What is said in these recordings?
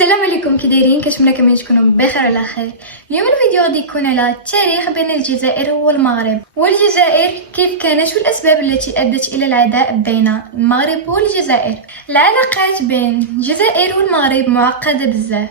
السلام عليكم، كي دايرين؟ كنتمنى كاملين تكونوا بخير وعلى خير. اليوم الفيديو غادي يكون على التاريخ بين الجزائر والمغرب، والجزائر كيف كانت والاسباب التي ادت الى العداء بين المغرب والجزائر. العلاقات بين الجزائر والمغرب معقده بزاف،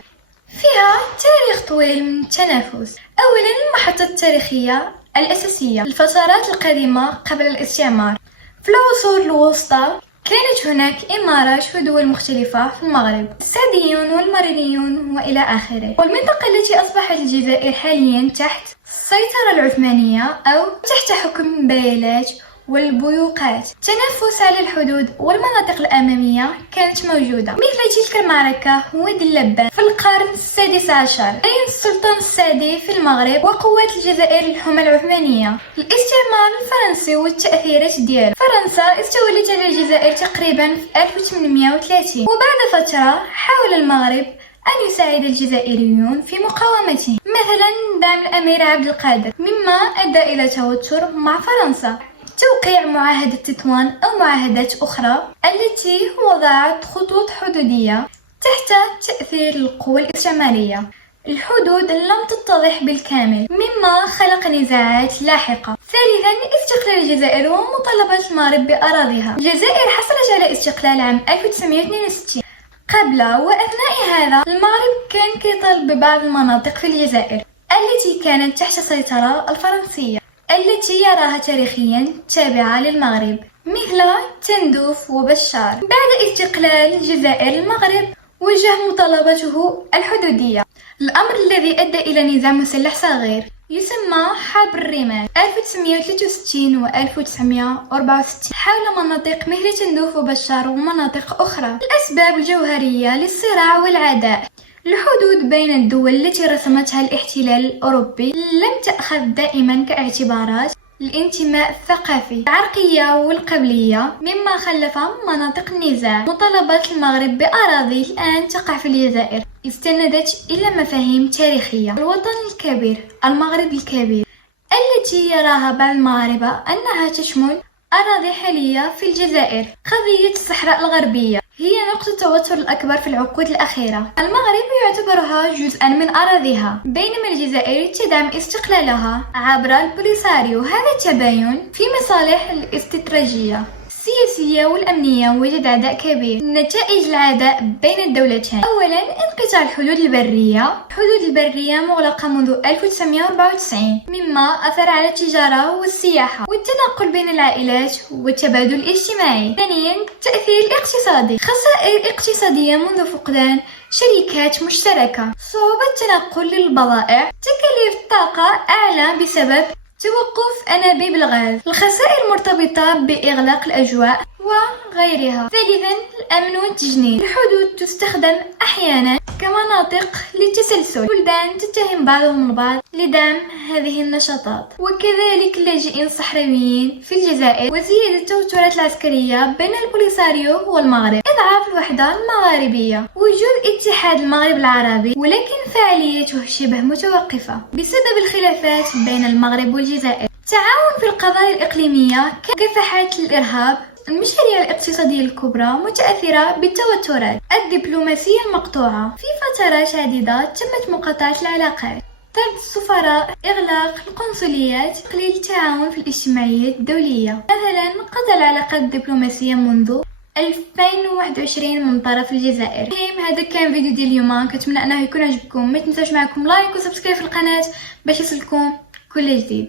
فيها تاريخ طويل من التنافس. اولا المحطه التاريخيه الاساسيه، الفترات القديمه قبل الاستعمار. في العصور الوسطى كانت هناك إمارات ودول مختلفة في المغرب، السعديون والمرينيون وإلى آخره. والمنطقة التي أصبحت الجزائر حاليا تحت السيطرة العثمانية أو تحت حكم بيلات والبيوقات. التنافس على الحدود والمناطق الأمامية كانت موجودة، مثل تلك المعركة وادي اللبان في القرن السادس عشر بين السلطان السعدي في المغرب وقوات الجزائر الحمى العثمانية. الاستعمار الفرنسي والتأثيرات ديالو. فرنسا استولت على الجزائر تقريبا في 1830، وبعد فترة حاول المغرب أن يساعد الجزائريون في مقاومته، مثلا دعم الأمير عبد القادر، مما أدى إلى توتر مع فرنسا. توقيع معاهدة تطوان أو معاهدات أخرى التي وضعت خطوط حدودية تحت تأثير القوى الاستعمارية. الحدود لم تتضح بالكامل، مما خلق نزاعات لاحقة. ثالثا استقلال الجزائر ومطالبة المغرب بأراضيها. الجزائر حصلت على استقلال عام 1962. قبل وأثناء هذا المغرب كان كيطالب ببعض المناطق في الجزائر التي كانت تحت السيطرة الفرنسية، التي يراها تاريخيا تابعة للمغرب، مثل تندوف وبشار. بعد استقلال الجزائر المغرب وجه مطالبته الحدودية، الأمر الذي أدى إلى نزاع مسلح صغير يسمى حرب الرمال 1963 و 1964 حول مناطق مثل تندوف وبشار ومناطق أخرى. الأسباب الجوهرية للصراع والعداء: الحدود بين الدول التي رسمتها الاحتلال الأوروبي لم تأخذ دائما كاعتبارات الانتماء الثقافي، العرقية والقبلية، مما خلف مناطق النزاع. مطالبات المغرب بأراضي الآن تقع في الجزائر استندت إلى مفاهيم تاريخية: الوطن الكبير، المغرب الكبير، التي يراها بعض المغاربة أنها تشمل أراضي حالية في الجزائر. قضية الصحراء الغربية هي نقطة التوتر الأكبر في العقود الأخيرة. المغرب يعتبرها جزءا من أراضيها، بينما الجزائر تدعم استقلالها عبر البوليساريو. هذا التباين في مصالح الاستراتيجية السياسية والأمنية وجد عداء كبير. نتائج العداء بين الدولتين: أولا انقطاع الحدود البرية. الحدود البرية مغلقة منذ 1994، مما أثر على التجارة والسياحة والتنقل بين العائلات والتبادل الاجتماعي. ثانيا التأثير الاقتصادي، خسائر اقتصادية منذ فقدان شركات مشتركة، صعوبة التنقل للبضائع، تكاليف الطاقة أعلى بسبب توقف أنابيب الغاز، الخسائر مرتبطة بإغلاق الأجواء وغيرها. ثالثا الأمن والتجنيد، الحدود تستخدم أحيانا كمناطق للتسلسل، بلدان تتهم بعضهم البعض لدعم هذه النشاطات، وكذلك اللاجئين الصحراويين في الجزائر، وزيادة التوترات العسكرية بين البوليساريو والمغرب، إضعاف الوحدة المغاربية، وجود اتحاد المغرب العربي ولكن فعاليته شبه متوقفة بسبب الخلافات بين المغرب والجزائر. تعاون في القضايا الإقليمية ككافحة الإرهاب. المشاريع الاقتصادية الكبرى متأثرة بالتوترات. الدبلوماسية المقطوعة، في فترات عديدة تمت مقاطعة العلاقات، طرد السفراء، إغلاق القنصليات، تقليل التعاون في الاجتماعيات الدولية. مثلا قطع العلاقات الدبلوماسية منذ 2021 من طرف الجزائر. هذا كان فيديو ديال اليوم، كنتمنى انه يكون عجبكم. ما تنساوش معكم لايك وسبسكرايب في القناة باش يصلكم كل جديد.